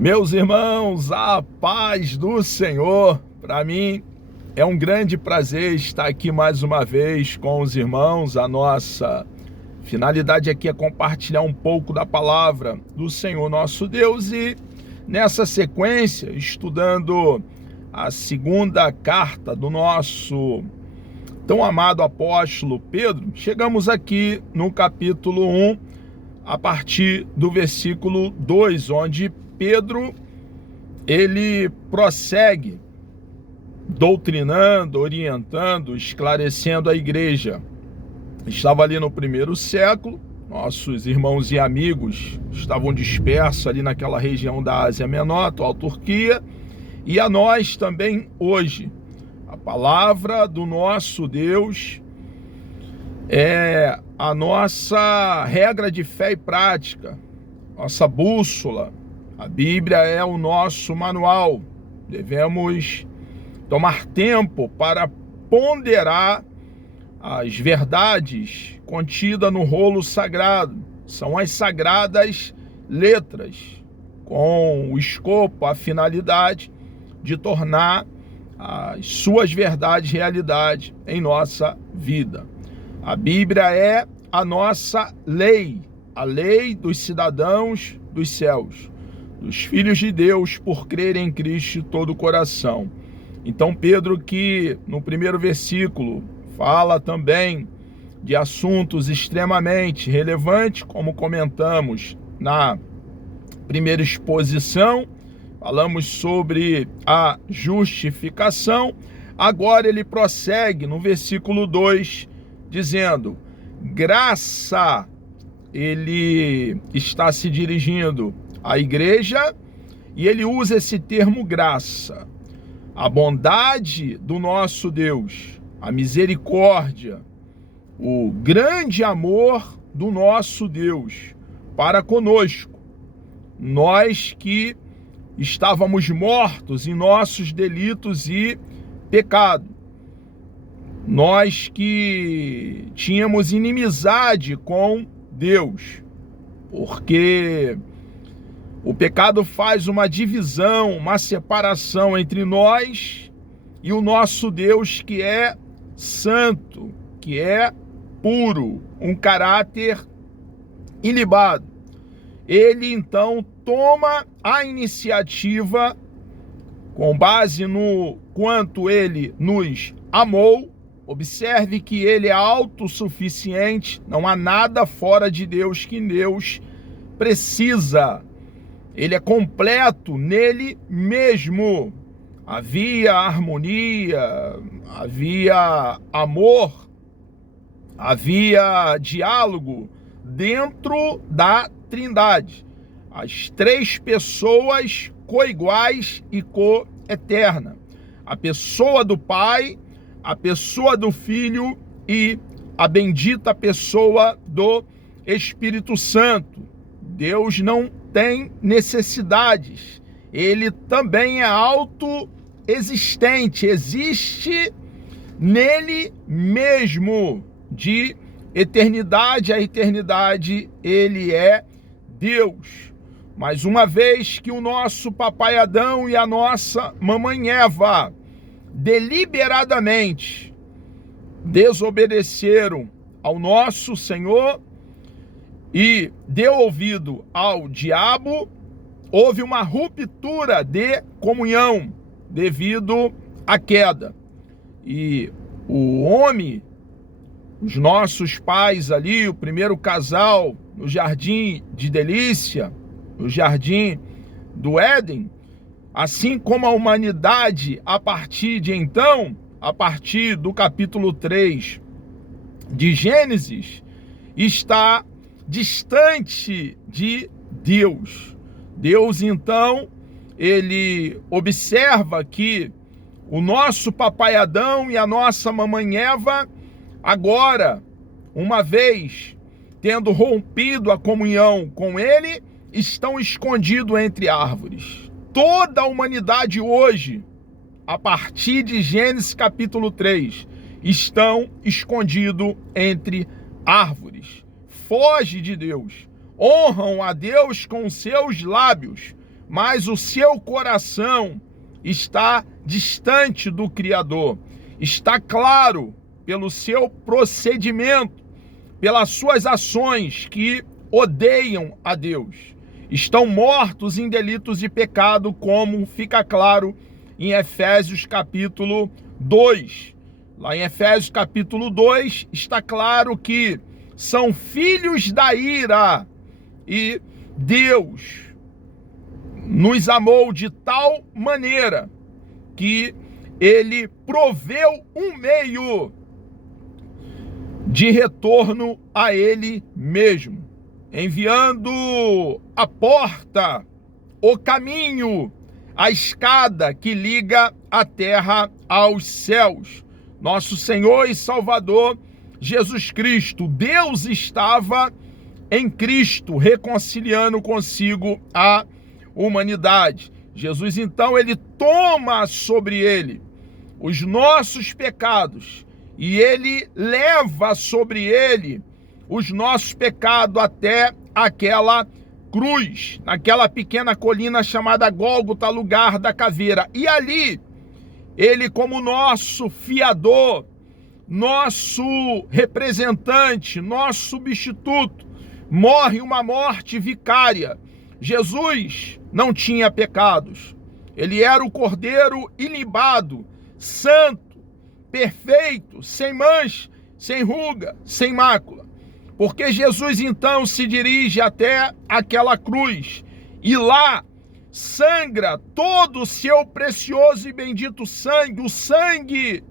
Meus irmãos, a paz do Senhor. Para mim é um grande prazer estar aqui mais uma vez com os irmãos. A nossa finalidade aqui é compartilhar um pouco da palavra do Senhor nosso Deus e nessa sequência, estudando a segunda carta do nosso tão amado apóstolo Pedro, chegamos aqui no capítulo 1, a partir do versículo 2, onde Pedro, ele prossegue doutrinando, orientando, esclarecendo a igreja. Estava ali no primeiro século, nossos irmãos e amigos estavam dispersos ali naquela região da Ásia Menor, atual Turquia, e a nós também hoje. A palavra do nosso Deus é a nossa regra de fé e prática, nossa bússola. A Bíblia é o nosso manual. Devemos tomar tempo para ponderar as verdades contidas no rolo sagrado. São as sagradas letras, com o escopo, a finalidade de tornar as suas verdades realidade em nossa vida. A Bíblia é a nossa lei, a lei dos cidadãos dos céus, dos filhos de Deus por crerem em Cristo de todo o coração. Então Pedro, que no primeiro versículo fala também de assuntos extremamente relevantes, como comentamos na primeira exposição, falamos sobre a justificação. Agora ele prossegue no versículo 2, dizendo, graça, ele está se dirigindo à igreja e ele usa esse termo graça. A bondade do nosso Deus, a misericórdia, o grande amor do nosso Deus para conosco. Nós que estávamos mortos em nossos delitos e pecado. Nós que tínhamos inimizade com Deus, porque o pecado faz uma divisão, uma separação entre nós e o nosso Deus, que é santo, que é puro, um caráter ilibado. Ele então toma a iniciativa, com base no quanto ele nos amou. Observe que ele é autossuficiente, não há nada fora de Deus que Deus precisa. Ele é completo nele mesmo. Havia harmonia, havia amor, havia diálogo dentro da Trindade. As três pessoas coiguais e coeterna. A pessoa do Pai, a pessoa do Filho e a bendita pessoa do Espírito Santo. Deus não tem necessidades. Ele também é autoexistente, existe nele mesmo. De eternidade a eternidade, ele é Deus. Mas uma vez que o nosso papai Adão e a nossa mamãe Eva deliberadamente desobedeceram ao nosso Senhor e deu ouvido ao diabo, houve uma ruptura de comunhão devido à queda. E o homem, os nossos pais ali, o primeiro casal no jardim de delícia, no jardim do Éden, assim como a humanidade a partir de então, a partir do capítulo 3 de Gênesis, está distante de Deus. Deus então, ele observa que o nosso papai Adão e a nossa mamãe Eva, agora, uma vez tendo rompido a comunhão com ele, estão escondidos entre árvores. Toda a humanidade hoje, a partir de Gênesis capítulo 3, estão escondidos entre árvores. Foge de Deus. Honram a Deus com seus lábios, mas o seu coração está distante do Criador. Está claro pelo seu procedimento, pelas suas ações, que odeiam a Deus. Estão mortos em delitos e pecado, como fica claro em Efésios capítulo 2. Lá em Efésios capítulo 2 está claro que são filhos da ira, e Deus nos amou de tal maneira que Ele proveu um meio de retorno a Ele mesmo, enviando a porta, o caminho, a escada que liga a terra aos céus. Nosso Senhor e Salvador Jesus Cristo. Deus estava em Cristo reconciliando consigo a humanidade. Jesus, então, ele toma sobre ele os nossos pecados e ele leva sobre ele os nossos pecados até aquela cruz, naquela pequena colina chamada Gólgota, lugar da caveira. E ali, ele, como nosso fiador, nosso representante, nosso substituto, morre uma morte vicária. Jesus não tinha pecados. Ele era o Cordeiro ilibado, santo, perfeito, sem mancha, sem ruga, sem mácula. Porque Jesus então se dirige até aquela cruz e lá sangra todo o seu precioso e bendito sangue, o sangue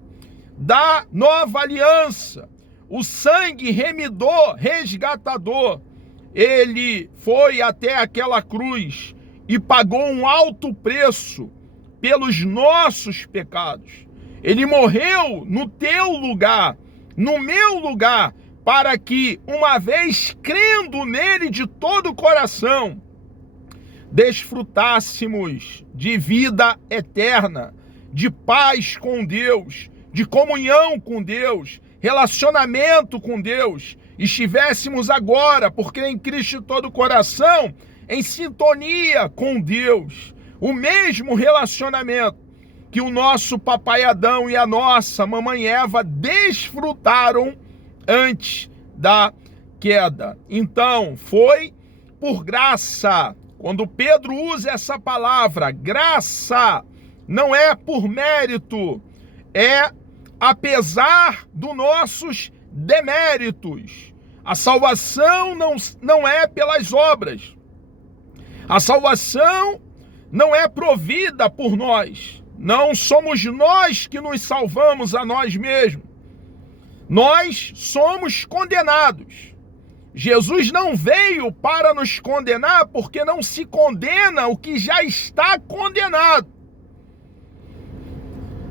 da nova aliança, o sangue remidor, resgatador. Ele foi até aquela cruz e pagou um alto preço pelos nossos pecados. Ele morreu no teu lugar, no meu lugar, para que, uma vez crendo nele de todo o coração, desfrutássemos de vida eterna, de paz com Deus, de comunhão com Deus, relacionamento com Deus, estivéssemos agora, porque em Cristo todo o coração, em sintonia com Deus, o mesmo relacionamento que o nosso papai Adão e a nossa mamãe Eva desfrutaram antes da queda. Então, foi por graça. Quando Pedro usa essa palavra, graça, não é por mérito, é apesar dos nossos deméritos. A salvação não é pelas obras. A salvação não é provida por nós. Não somos nós que nos salvamos a nós mesmos. Nós somos condenados. Jesus não veio para nos condenar, porque não se condena o que já está condenado.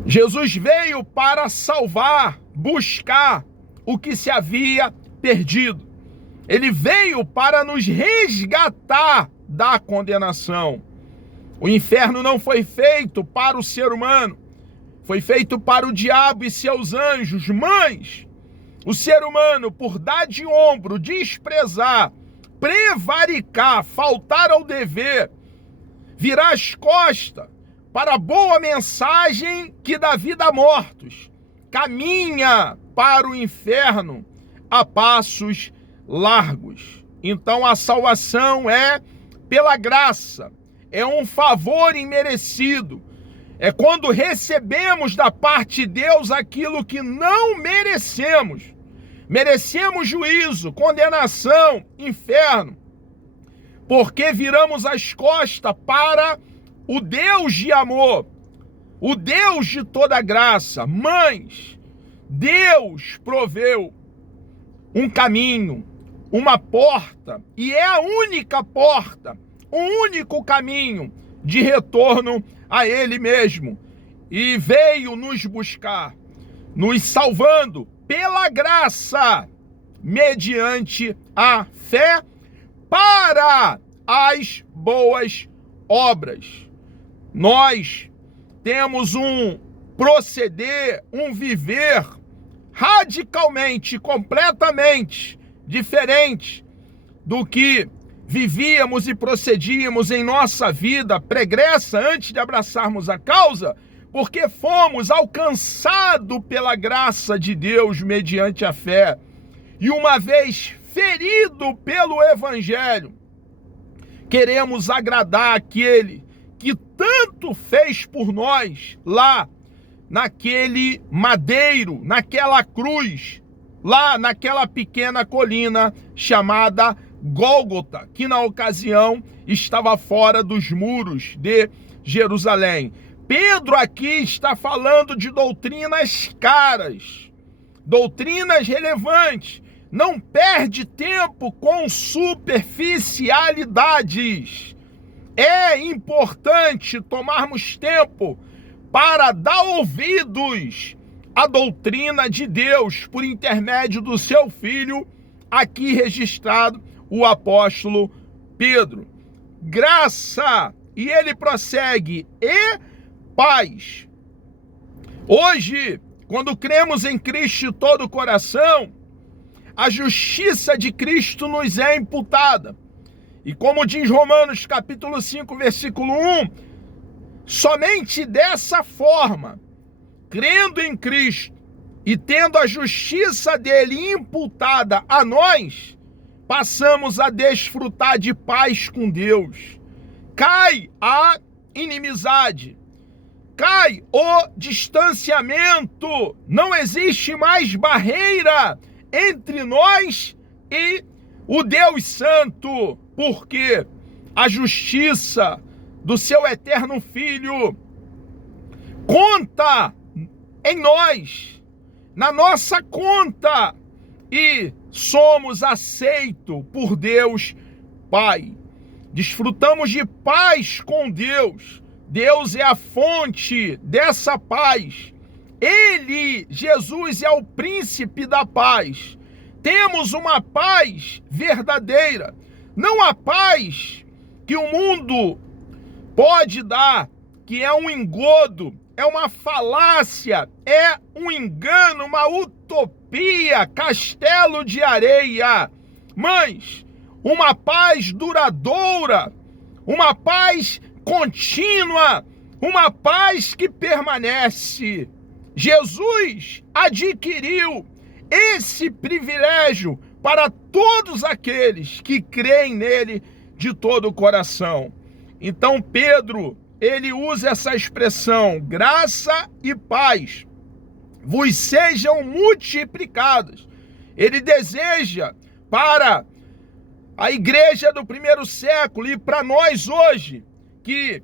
Jesus veio para salvar, buscar o que se havia perdido. Ele veio para nos resgatar da condenação. O inferno não foi feito para o ser humano, foi feito para o diabo e seus anjos, mas o ser humano, por dar de ombro, desprezar, prevaricar, faltar ao dever, virar as costas para a boa mensagem que dá vida a mortos, caminha para o inferno a passos largos. Então a salvação é pela graça, é um favor imerecido, é quando recebemos da parte de Deus aquilo que não merecemos. Merecemos juízo, condenação, inferno, porque viramos as costas para o Deus de amor, o Deus de toda graça. Mas Deus proveu um caminho, uma porta, e é a única porta, o único caminho de retorno a Ele mesmo. E veio nos buscar, nos salvando pela graça, mediante a fé, para as boas obras. Nós temos um proceder, um viver radicalmente, completamente diferente do que vivíamos e procedíamos em nossa vida pregressa antes de abraçarmos a causa, porque fomos alcançados pela graça de Deus mediante a fé. E uma vez ferido pelo Evangelho, queremos agradar aquele que tanto fez por nós lá naquele madeiro, naquela cruz, lá naquela pequena colina chamada Gólgota, que na ocasião estava fora dos muros de Jerusalém. Pedro aqui está falando de doutrinas caras, doutrinas relevantes. Não perde tempo com superficialidades. É importante tomarmos tempo para dar ouvidos à doutrina de Deus por intermédio do seu filho, aqui registrado, o apóstolo Pedro. Graça, e ele prossegue, e paz. Hoje, quando cremos em Cristo de todo o coração, a justiça de Cristo nos é imputada. E como diz Romanos capítulo 5, versículo 1, somente dessa forma, crendo em Cristo e tendo a justiça dele imputada a nós, passamos a desfrutar de paz com Deus. Cai a inimizade, cai o distanciamento, não existe mais barreira entre nós e o Deus Santo, porque a justiça do seu eterno Filho conta em nós, na nossa conta, e somos aceitos por Deus Pai. Desfrutamos de paz com Deus. Deus é a fonte dessa paz. Ele, Jesus, é o príncipe da paz. Temos uma paz verdadeira, não a paz que o mundo pode dar, que é um engodo, é uma falácia, é um engano, uma utopia, castelo de areia. Mas uma paz duradoura, uma paz contínua, uma paz que permanece. Jesus adquiriu esse privilégio para todos aqueles que creem nele de todo o coração. Então Pedro, ele usa essa expressão, graça e paz vos sejam multiplicadas. Ele deseja para a igreja do primeiro século e para nós hoje, que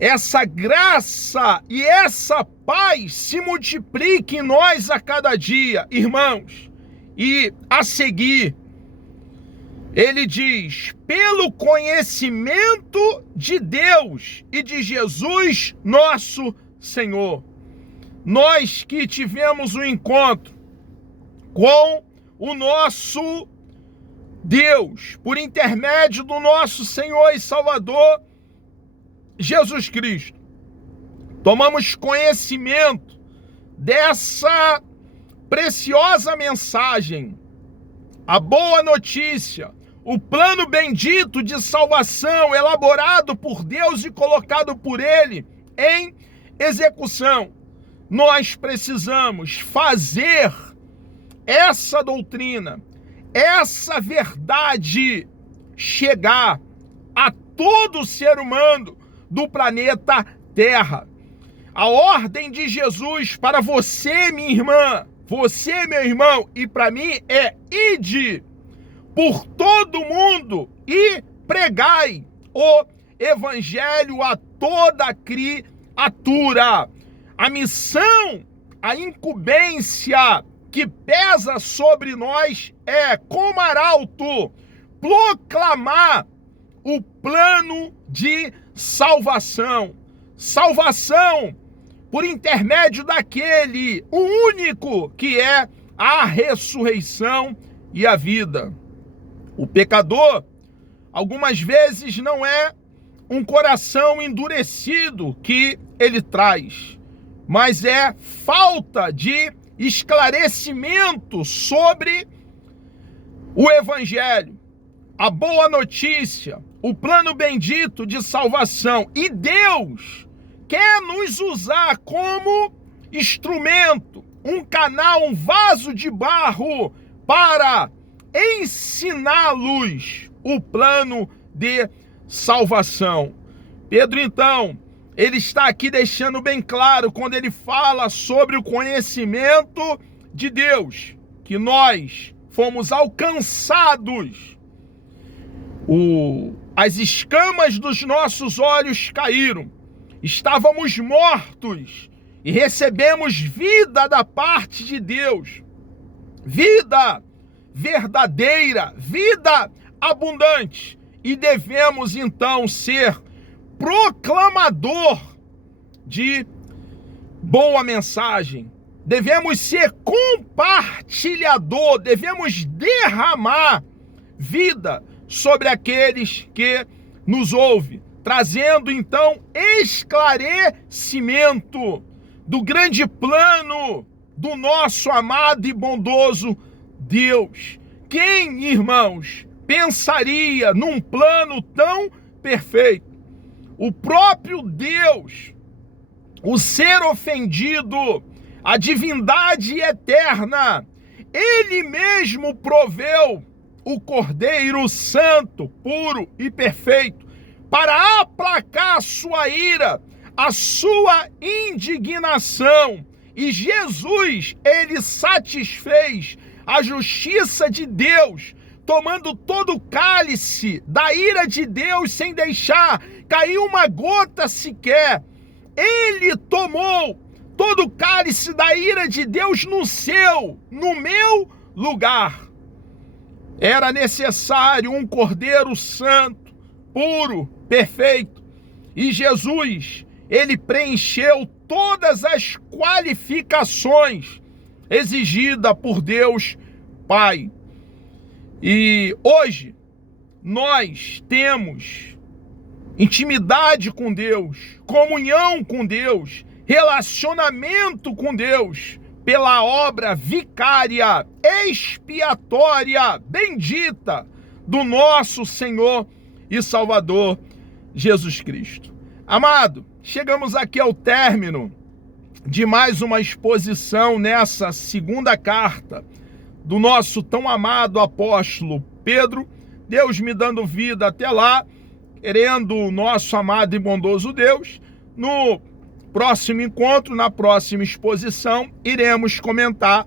essa graça e essa paz se multiplique em nós a cada dia, irmãos. E a seguir, ele diz, pelo conhecimento de Deus e de Jesus, nosso Senhor. Nós que tivemos um encontro com o nosso Deus, por intermédio do nosso Senhor e Salvador, Jesus Cristo, tomamos conhecimento dessa preciosa mensagem, a boa notícia, o plano bendito de salvação elaborado por Deus e colocado por Ele em execução. Nós precisamos fazer essa doutrina, essa verdade chegar a todo ser humano do planeta Terra. A ordem de Jesus para você, minha irmã, você, meu irmão, e para mim é ide por todo mundo e pregai o evangelho a toda criatura. A missão, a incumbência que pesa sobre nós é, como arauto, proclamar o plano de salvação. Salvação por intermédio daquele, o único, que é a ressurreição e a vida. O pecador, algumas vezes, não é um coração endurecido que ele traz, mas é falta de esclarecimento sobre o evangelho. a boa notícia, o plano bendito de salvação. E Deus quer nos usar como instrumento, um canal, um vaso de barro para ensiná-los o plano de salvação. Pedro, então, ele está aqui deixando bem claro quando ele fala sobre o conhecimento de Deus, que nós fomos alcançados. As escamas dos nossos olhos caíram, estávamos mortos e recebemos vida da parte de Deus, vida verdadeira, vida abundante, e devemos então ser proclamador de boa mensagem, devemos ser compartilhador, devemos derramar vida sobre aqueles que nos ouvem, trazendo então esclarecimento do grande plano do nosso amado e bondoso Deus. Quem, irmãos, pensaria num plano tão perfeito? O próprio Deus, o ser ofendido, a divindade eterna, ele mesmo proveu o Cordeiro Santo, puro e perfeito, para aplacar a sua ira, a sua indignação. E Jesus, ele satisfez a justiça de Deus, tomando todo o cálice da ira de Deus sem deixar cair uma gota sequer. Ele tomou todo o cálice da ira de Deus no meu lugar. Era necessário um Cordeiro Santo, puro, perfeito. E Jesus, ele preencheu todas as qualificações exigidas por Deus Pai. E hoje nós temos intimidade com Deus, comunhão com Deus, relacionamento com Deus, pela obra vicária, expiatória, bendita do nosso Senhor e Salvador Jesus Cristo. Amado, chegamos aqui ao término de mais uma exposição nessa segunda carta do nosso tão amado apóstolo Pedro. Deus me dando vida até lá, querendo o nosso amado e bondoso Deus, no próximo encontro, na próxima exposição, iremos comentar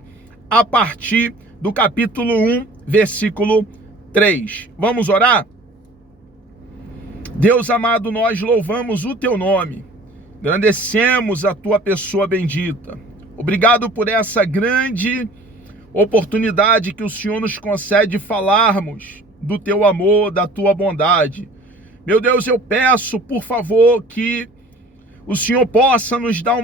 a partir do capítulo 1, versículo 3. Vamos orar? Deus amado, nós louvamos o teu nome, engrandecemos a tua pessoa bendita. Obrigado por essa grande oportunidade que o Senhor nos concede falarmos do teu amor, da tua bondade. Meu Deus, eu peço, por favor, que o Senhor possa nos dar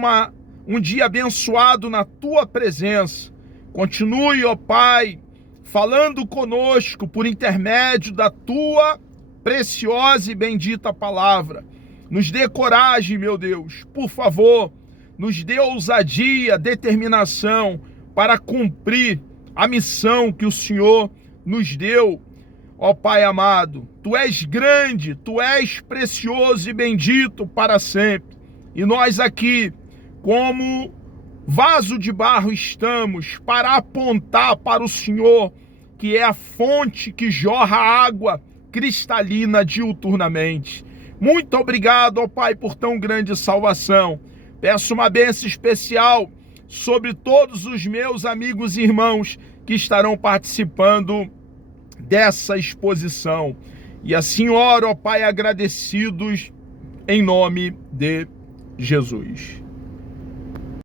um dia abençoado na tua presença. Continue, ó Pai, falando conosco por intermédio da tua preciosa e bendita palavra. Nos dê coragem, meu Deus, por favor, nos dê ousadia, determinação para cumprir a missão que o Senhor nos deu. Ó Pai amado, tu és grande, tu és precioso e bendito para sempre. E nós aqui, como vaso de barro, estamos para apontar para o Senhor, que é a fonte que jorra água cristalina diuturnamente. Muito obrigado, ó Pai, por tão grande salvação. Peço uma bênção especial sobre todos os meus amigos e irmãos que estarão participando dessa exposição. E assim oro, ó Pai, agradecidos em nome de Jesus.